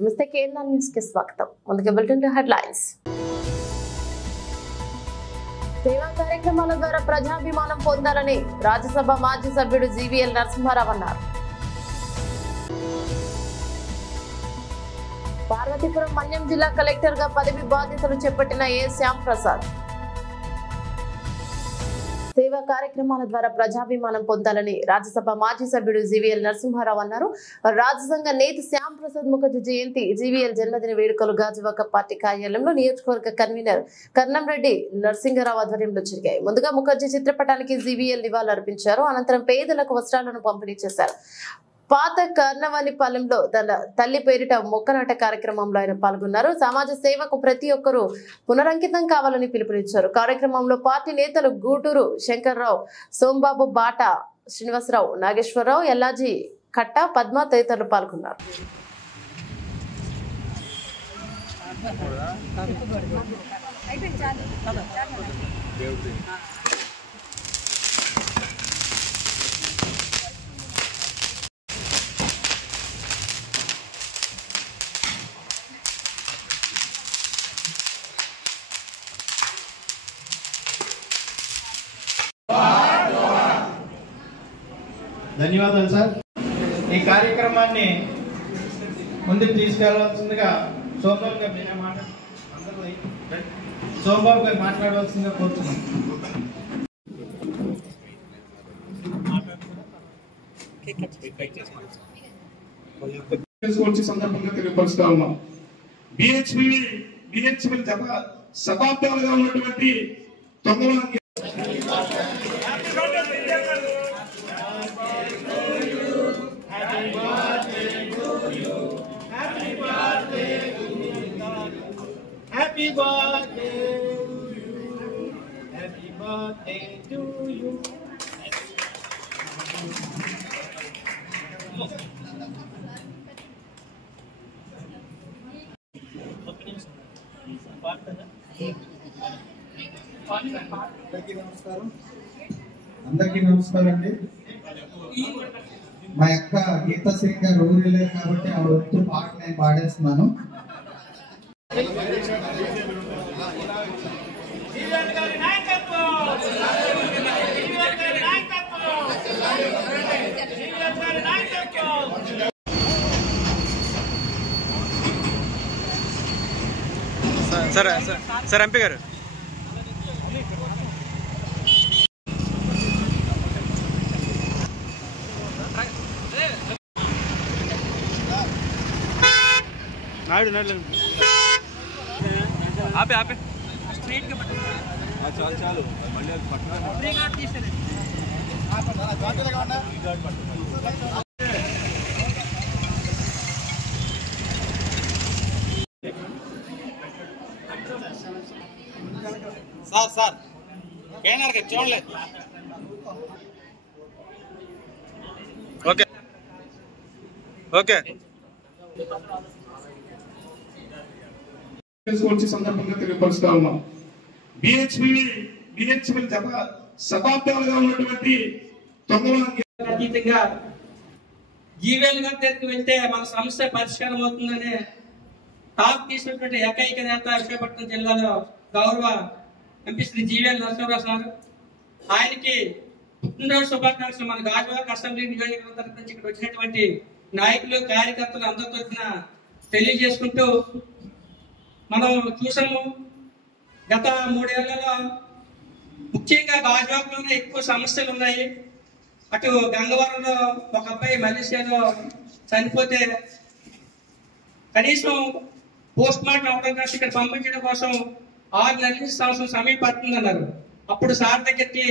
నమస్తే కేరళ న్యూస్ కి స్వాగతం. ముందుగా బులెటిన్ హెడ్లైన్స్. సేవా కార్యక్రమాల ద్వారా ప్రజాభిమానం పొందాలని రాజ్యసభ మాజీ సభ్యుడు జీవీఎల్ నరసింహారావు అన్నారు. పార్వతీపురం మన్యం జిల్లా కలెక్టర్ గా పదవి బాధ్యతలు చేపట్టిన ఏ శ్యామ్ ప్రసాద్. సేవా కార్యక్రమాల ద్వారా ప్రజాభిమానం పొందాలని రాజ్యసభ మాజీ సభ్యుడు జీవీఎల్ నరసింహారావు అన్నారు. రాజ్యసంఘ నేత శ్యామ్ ప్రసాద్ ముఖర్జీ జయంతి జీవీఎల్ జన్మదిన వేడుకలు గాజువాక పార్టీ కార్యాలయంలో నియోజకవర్గ కన్వీనర్ కర్నంరెడ్డి నరసింహారావు ఆధ్వర్యంలో జరిగాయి. ముందుగా ముఖర్జీ చిత్రపటానికి జీవీఎల్ నివాళులర్పించారు. అనంతరం పేదలకు వస్త్రాలను పంపిణీ చేశారు. పాత కర్నవనిపాలెంలో తన తల్లి పేరిట మొక్కనాట కార్యక్రమంలో ఆయన పాల్గొన్నారు. సమాజ సేవకు ప్రతి ఒక్కరూ పునరంకితం కావాలని పిలుపునిచ్చారు. కార్యక్రమంలో పార్టీ నేతలు గూటూరు శంకర్రావు, సోంబాబు, బాట శ్రీనివాసరావు, నాగేశ్వరరావు, ఎల్లాజీ కట్ట, పద్మ తదితరులు పాల్గొన్నారు. ధన్యవాదాలు సార్. ఈ కార్యక్రమాన్ని ముందుకు తీసుకెళ్లవలసిందిగా సోమబాబు గారు మాట్లాడవలసిందిగా కోరుతున్నాం. సందర్భంగా తెలియపరుస్తా ఉన్నాం. బిహెచ్పి శతాబ్దాలుగా ఉన్నటువంటి తొందరగా Happy birthday to you. Happy birthday to you. అందరికీ నమస్కారం అండి. మా యొక్క గీతా సింగ్ గారు ఊరిలేదు కాబట్టి ఆ వస్తు పాట నేను పాడేస్తున్నాను. సార్ ఎంపీ గారు నాడు ఆపే ఆపే స్ట్రీట్ చాలు చాలు మళ్ళీ సార్ సార్ కేనర్ గారు చూడలేదు. ఓకే ఓకే సందర్భంగా తెలియపరుస్తా ఉన్నాం. బిహెచ్పి శతాబ్దాలుగా ఉన్నటువంటి అతీతంగా జీవీఎల్ గారి దగ్గరికి వెళ్తే మన సమస్య పరిష్కారం అవుతుందని టాప్ తీసినటువంటి ఏకైక నేత విశాఖపట్నం జిల్లాలో గౌరవ ఎంపీ శ్రీ జీవీఎల్ నరసింహారావు సార్. ఆయనకి పుట్టినరోజు శుభాకాంక్షలు మన గాజువాక అసెంబ్లీ నియోజకవర్గం తరఫు నుంచి ఇక్కడ వచ్చినటువంటి నాయకులు, కార్యకర్తలు అందరి తరఫున తెలియజేసుకుంటూ, మనం చూసాము గత 3 ఏళ్లలో ముఖ్యంగా గాజువాకలోనే ఎక్కువ సమస్యలు ఉన్నాయి. అటు గంగవరంలో ఒక అబ్బాయి మలేషియాలో చనిపోతే కనీసం పోస్ట్ మార్టం అవడం కోసం ఇక్కడ పంపించడం కోసం 6 నెలల నుంచి సంవత్సరం సమయం పడుతుందన్నారు. అప్పుడు సార్ దగ్గరికి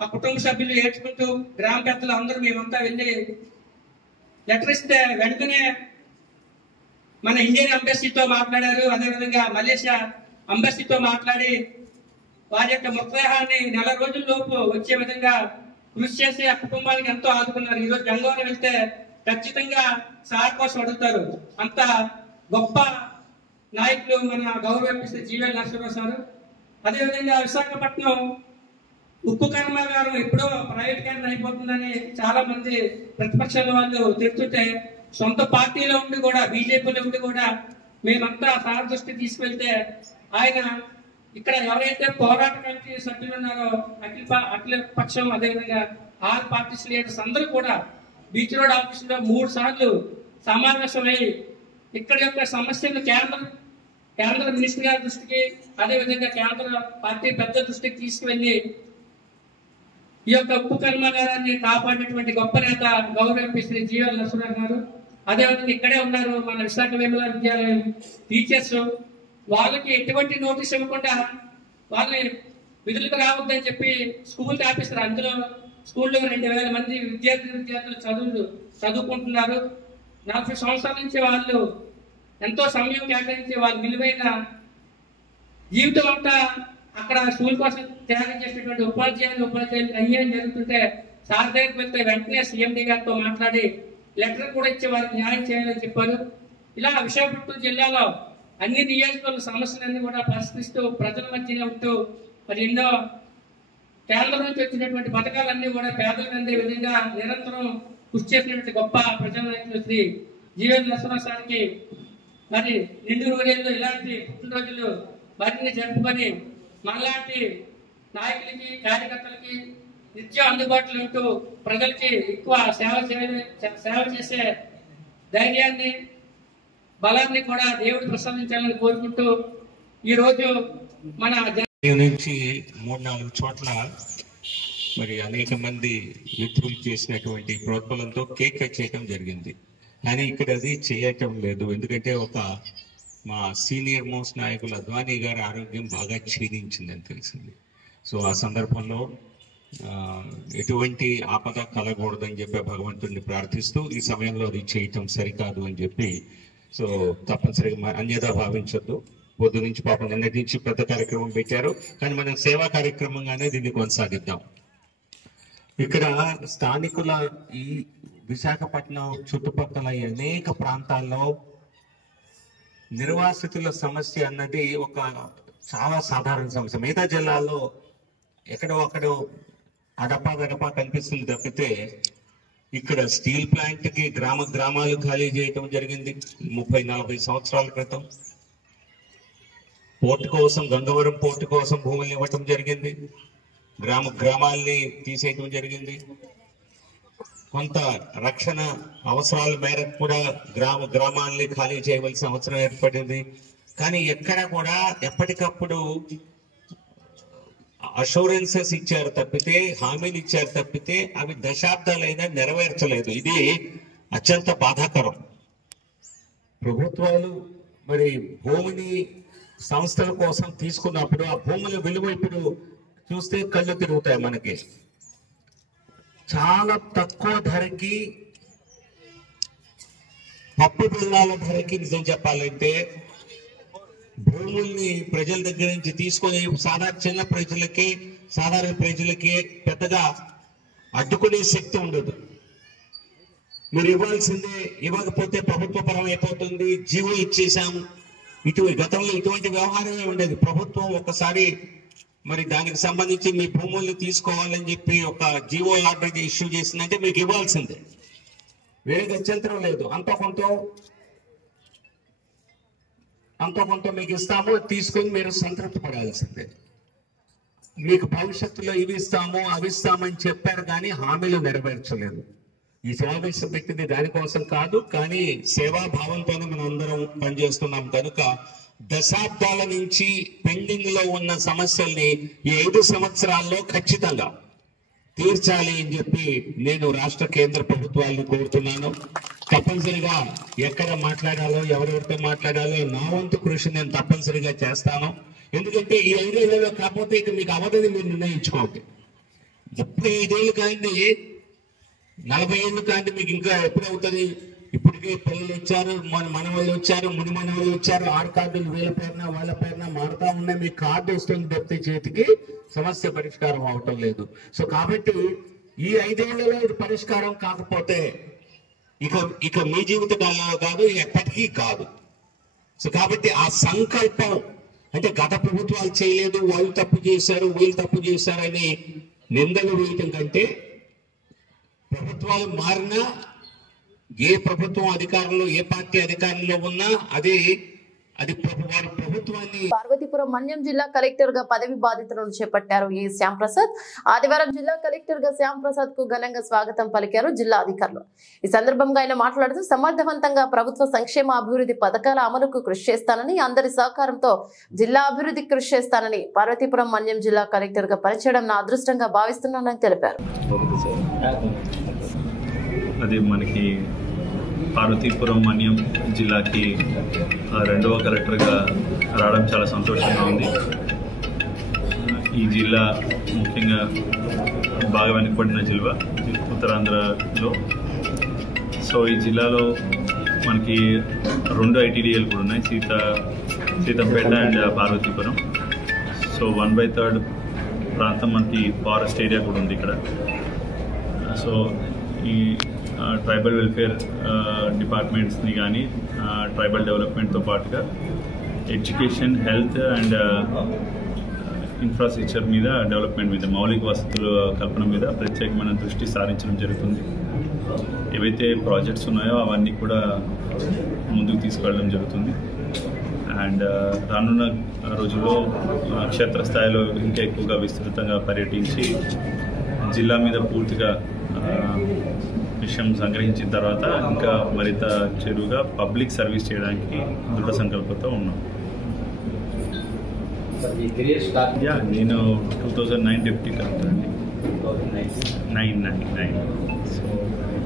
ఆ కుటుంబ సభ్యులు ఏడ్చుకుంటూ గ్రామ పెద్దలు అందరూ మేమంతా వెళ్ళి లెటర్ ఇస్తే వెంటనే మన ఇండియన్ ఎంబసీతో మాట్లాడారు. అదేవిధంగా మలేషియా ఎంబసీతో మాట్లాడి వారి యొక్క మృతదేహాన్ని 4 రోజుల లోపు వచ్చే విధంగా కృషి చేసి ఆ కుటుంబానికి ఎంతో ఆదుకున్నారు. ఈరోజు గంగవరం వెళ్తే ఖచ్చితంగా సార్ కోసం అడుగుతారు. అంత గొప్ప నాయకులు మన గౌరవ ఎంపీ జీవీఎల్ నరసింహారావు సార్. అదేవిధంగా విశాఖపట్నం ఉక్కు కర్మాగారం ఎప్పుడో ప్రైవేట్ గారిని అయిపోతుందని చాలా మంది ప్రతిపక్షాల వాళ్ళు తిరుగుతుంటే సొంత పార్టీలో ఉండి కూడా, బీజేపీలో ఉండి కూడా మేమంతా సార్ దృష్టికి తీసుకెళ్తే ఆయన ఇక్కడ ఎవరైతే పోరాట కమిటీ సభ్యులు ఉన్నారో అఖిల పక్షం, అదేవిధంగా ఆల్ పార్టీస్ లీడర్స్ అందరూ కూడా బీచ్ రోడ్ ఆఫీసులో 3 సార్లు సమావేశమై ఇక్కడ యొక్క సమస్యలు కేంద్ర మినిస్టర్ గారి దృష్టికి, అదేవిధంగా కేంద్ర పార్టీ పెద్ద దృష్టికి తీసుకువెళ్ళి ఈ యొక్క ఉక్కు కర్మాగారాన్ని కాపాడినటువంటి గొప్ప నేత గౌరవ శ్రీ జీవన్ నరసింహరావు గారు, అదేవిధంగా ఇక్కడే ఉన్నారు మన విశాఖ వేముల విద్యాలయం టీచర్స్. వాళ్ళకి ఎటువంటి నోటీస్ ఇవ్వకుండా వాళ్ళని విధులకు రావద్దని చెప్పి స్కూల్కి ఆపేస్తారు. అందులో స్కూల్లో 2000 మంది విద్యార్థులు చదువుకుంటున్నారు. 40 సంవత్సరాల నుంచి వాళ్ళు ఎంతో సమయం కేటాయించి వాళ్ళ విలువైన జీవితం అంతా అక్కడ స్కూల్ కోసం త్యాగం చేసినటువంటి ఉపాధ్యాయులకు అన్యాయం జరుగుతుంటే సార్ దగ్గరికి వెళ్తే వెంటనే సీఎండీ గారితో మాట్లాడి లెటర్ కూడా ఇచ్చి వారికి న్యాయం చేయాలని చెప్పారు. ఇలా విశాఖపట్నం జిల్లాలో అన్ని నియోజకవర్గ సమస్యలన్నీ కూడా పరిష్కరిస్తూ ప్రజల మధ్యనే ఉంటూ మరి ఎన్నో కేంద్రం నుంచి వచ్చినటువంటి పథకాలన్నీ కూడా పేదలకు అందే విధంగా నిరంతరం కృషి చేసినటువంటి గొప్ప ప్రజానాయకులు శ్రీ జీవన్ నరసింహరావు సార్కి మరి నిండు రోజుల్లో ఇలాంటి పుట్టినరోజులు మరిన్ని జరుపుకొని మనలాంటి నాయకులకి, కార్యకర్తలకి నిత్యం అందుబాటులో ఉంటూ ప్రజలకి ఎక్కువ సేవ చేసే ధైర్యాన్ని, బలాన్ని కూడా దేవుడు ప్రసాదించాలని కోరుకుంటూ ఈరోజు మన నుంచి 3-4 చోట్ల మరి అనేక మంది మిత్రులు చేసినటువంటి ప్రోత్బలంతో కేక్ కట్ చేయడం జరిగింది. కానీ ఇక్కడ అది చేయటం లేదు. ఎందుకంటే ఒక మా సీనియర్ మోస్ట్ నాయకులు అద్వానీ గారి ఆరోగ్యం బాగా క్షీణించిందని తెలిసింది. సో ఆ సందర్భంలో ఎటువంటి ఆపద కలగకూడదని చెప్పి భగవంతుడిని ప్రార్థిస్తూ ఈ సమయంలో అది చేయటం సరికాదు అని చెప్పి, సో తప్పనిసరిగా అన్యదా భావించొద్దు. పొద్దు నుంచి పాపం నిన్నటి నుంచి పెద్ద కార్యక్రమం పెట్టారు, కానీ మనం సేవా కార్యక్రమంగానే దీన్ని కొనసాగిద్దాం. ఇక్కడ స్థానికుల ఈ విశాఖపట్నం చుట్టుపక్కల అనేక ప్రాంతాల్లో నిర్వాసితుల సమస్య అన్నది ఒక చాలా సాధారణ సమస్య. మిగతా జిల్లాల్లో ఎక్కడో అక్కడో అడపా కనిపిస్తుంది తప్పితే ఇక్కడ స్టీల్ ప్లాంట్ కి గ్రామాలు ఖాళీ చేయటం జరిగింది 30-40 సంవత్సరాల క్రితం. పోర్టు కోసం, గంగవరం పోర్టు కోసం భూములు ఇవ్వటం జరిగింది. గ్రామాల్ని తీసేయటం జరిగింది. కొంత రక్షణ అవసరాల మేరకు కూడా గ్రామాల్ని ఖాళీ చేయవలసిన అవసరం ఏర్పడింది. కానీ ఎక్కడ కూడా ఎప్పటికప్పుడు అష్యూరెన్సెస్ ఇచ్చారు తప్పితే, హామీలు ఇచ్చారు తప్పితే అవి దశాబ్దాలైనా నెరవేర్చలేదు. ఇది అత్యంత బాధాకరం. ప్రభుత్వాలు మరి భూమిని సంస్థల కోసం తీసుకున్నప్పుడు ఆ భూముల విలువ ఇప్పుడు చూస్తే కళ్ళు తిరుగుతాయి మనకి. చాలా తక్కువ ధరకి, పప్పు బిళ్ళాల ధరకి నిజం చెప్పాలంటే భూముల్ని ప్రజల దగ్గర నుంచి తీసుకొని సాధారణ ప్రజలకి పెద్దగా అడ్డుకునే శక్తి ఉండదు. మీరు ఇవ్వాల్సిందే, ఇవ్వకపోతే ప్రభుత్వ పరం అయిపోతుంది, జీవో ఇచ్చేసాము. గతంలో ఇటువంటి వ్యవహారమే ఉండేది. ప్రభుత్వం ఒక్కసారి మరి దానికి సంబంధించి మీ భూముల్ని తీసుకోవాలని చెప్పి ఒక జీవో ఆర్డర్ ఇష్యూ చేసిందంటే మీకు ఇవ్వాల్సిందే, వేరే గత్యంతరం లేదు. అంతో కొంత మీకు ఇస్తాము, తీసుకొని మీరు సంతృప్తి పడాల్సిందే. మీకు భవిష్యత్తులో ఇవి ఇస్తాము అవి ఇస్తామని చెప్పారు, కానీ హామీలు నెరవేర్చలేదు. ఈ సమావేశం పెట్టింది దానికోసం కాదు, కానీ సేవాభావంతోనే మనం అందరం పనిచేస్తున్నాం కనుక దశాబ్దాల నుంచి పెండింగ్ లో ఉన్న సమస్యల్ని ఈ 5 సంవత్సరాల్లో ఖచ్చితంగా తీర్చాలి అని చెప్పి నేను రాష్ట్ర కేంద్ర ప్రభుత్వాలను కోరుతున్నాను. తప్పనిసరిగా ఎక్కడ మాట్లాడాలో, ఎవరెవరితో మాట్లాడాలో నా వంతు కృషి నేను తప్పనిసరిగా చేస్తాను. ఎందుకంటే ఈ 5 ఏళ్లలో కాకపోతే ఇక మీకు అవదని మీరు నిర్ణయించుకోండి. 35 ఏళ్ళు కానీ 40 ఏళ్ళు కానీ మీకు ఇంకా ఎప్పుడవుతుంది? ఇప్పటికే పిల్లలు వచ్చారు, మన వాళ్ళు వచ్చారు, ముని వాళ్ళు వచ్చారు. 6 కార్డులు వీళ్ళ పేరున వాళ్ళ పేరున మారుతా ఉన్నాయి. మీకు కార్డు వస్తుంది తప్పితే చేతికి సమస్య పరిష్కారం అవటం లేదు. సో కాబట్టి ఈ 5 ఏళ్లలో ఇది పరిష్కారం కాకపోతే ఇక మీ జీవిత కాలంలో కాదు, ఎప్పటికీ కాదు. సో కాబట్టి ఆ సంకల్పం అంటే గత ప్రభుత్వాలు చేయలేదు, వాళ్ళు తప్పు చేశారు, వీళ్ళు తప్పు చేశారని నిందలు వేయటం కంటే ప్రభుత్వాలు మారినా ఏ ప్రభుత్వం అధికారంలో, ఏ పార్టీ అధికారంలో ఉన్నా అది వారి ప్రభుత్వాన్ని. పార్వతీపురం మన్యం జిల్లా కలెక్టర్ గా పదవి బాధ్యతలను చేపట్టారు ఏ శ్యాంప్రసాద్. ఆదివారం జిల్లా కలెక్టర్ గా శ్యాంప్రసాద్ కు ఘనంగా స్వాగతం పలికారు జిల్లా అధికారులు. ఈ సందర్భంగా ఆయన మాట్లాడుతూ సమర్థవంతంగా ప్రభుత్వ సంక్షేమ అభివృద్ధి పథకాల అమలుకు కృషి చేస్తానని, అందరి సహకారంతో జిల్లా అభివృద్ధికి కృషి చేస్తానని, పార్వతీపురం మన్యం జిల్లా కలెక్టర్ గా పనిచేయడం నా అదృష్టంగా భావిస్తున్నానని తెలిపారు. అది మనకి పార్వతీపురం మన్యం జిల్లాకి రెండవ కలెక్టర్గా రావడం చాలా సంతోషంగా ఉంది. ఈ జిల్లా ముఖ్యంగా బాగా వెనుకబడిన జిల్లా ఉత్తరాంధ్రలో. సో ఈ జిల్లాలో మనకి 2 ఐటీడీఏలు కూడా ఉన్నాయి, సీతంపేట అండ్ పార్వతీపురం. సో 1/3 ప్రాంతం మనకి ఫారెస్ట్ ఏరియా కూడా ఉంది ఇక్కడ. సో ఈ ట్రైబల్ వెల్ఫేర్ డిపార్ట్మెంట్స్ని కానీ ట్రైబల్ డెవలప్మెంట్తో పాటుగా ఎడ్యుకేషన్, హెల్త్ అండ్ ఇన్ఫ్రాస్ట్రక్చర్ మీద, డెవలప్మెంట్ మీద, మౌలిక వసతుల కల్పన మీద ప్రత్యేకమైన దృష్టి సారించడం జరుగుతుంది. ఏవైతే ప్రాజెక్ట్స్ ఉన్నాయో అవన్నీ కూడా ముందుకు తీసుకెళ్ళడం జరుగుతుంది. అండ్ రానున్న రోజుల్లో క్షేత్రస్థాయిలో ఇంకా ఎక్కువగా విస్తృతంగా పర్యటించి జిల్లా మీద పూర్తిగా విషయం సంగ్రహించిన తర్వాత ఇంకా మరింత చెరువుగా పబ్లిక్ సర్వీస్ చేయడానికి దృఢ సంకల్పంతో ఉన్నాం. నేను 2009 డిప్యూటీ కలెక్టర్ అండి. 9. సో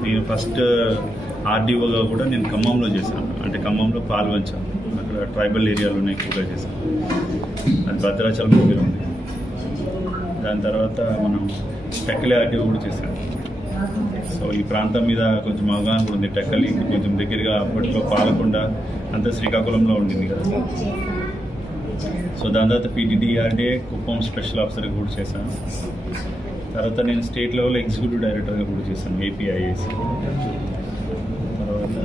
నేను ఫస్ట్ ఆర్డీఓగా కూడా నేను ఖమ్మంలో చేశాను. అంటే ఖమ్మంలో పాల్వంచ, అక్కడ ట్రైబల్ ఏరియాలోనే ఎక్కువగా చేశాను. అది భద్రాచలం దగ్గర ఉంది. దాని తర్వాత మనం టెక్కలి ఆర్డీఓ కూడా చేశాను. సో ఈ ప్రాంతం మీద కొంచెం అవగాహన కూడా ఉంది. టెక్కలి కొంచెం దగ్గరగా, అప్పట్లో పాలకొండ అంతా శ్రీకాకుళంలో ఉండింది కదా. సో దాని తర్వాత పీటీడీఆర్డీఏ కుప్పం స్పెషల్ ఆఫీసర్గా కూడా చేశాను. తర్వాత నేను స్టేట్ లెవెల్ ఎగ్జిక్యూటివ్ డైరెక్టర్గా కూడా చేశాను, ఏపీఐఏసీ. తర్వాత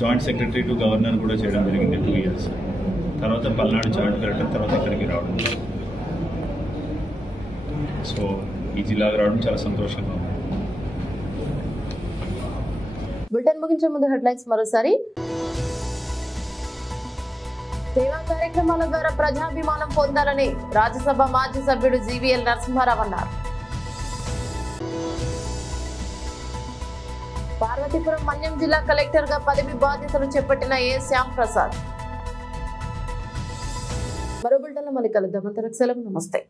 జాయింట్ సెక్రటరీ టు గవర్నర్ కూడా చేయడం జరిగింది 2 years. తర్వాత పల్నాడు జాయింట్ కలెక్టర్, తర్వాత ఇక్కడికి రావడం. సో ఈ జిల్లాకు రావడం చాలా సంతోషంగా ఉంది. బులెటిన్ ముగించే ముందు హెడ్లైన్స్ మరోసారి. సేవా కార్యక్రమాల ద్వారా ప్రజాభిమానం పొందాలని రాజ్యసభ మాజీ సభ్యుడు జీవీఎల్ నరసింహారావు అన్నారు. పార్వతీపురం మన్యం జిల్లా కలెక్టర్ గా పదవి బాధ్యతలు చేపట్టిన ఏ శ్యాంప్రసాద్. మరో బులెటిన్లో మళ్ళీ కలుద్దాం. అంతవరకు సెలవు. నమస్తే.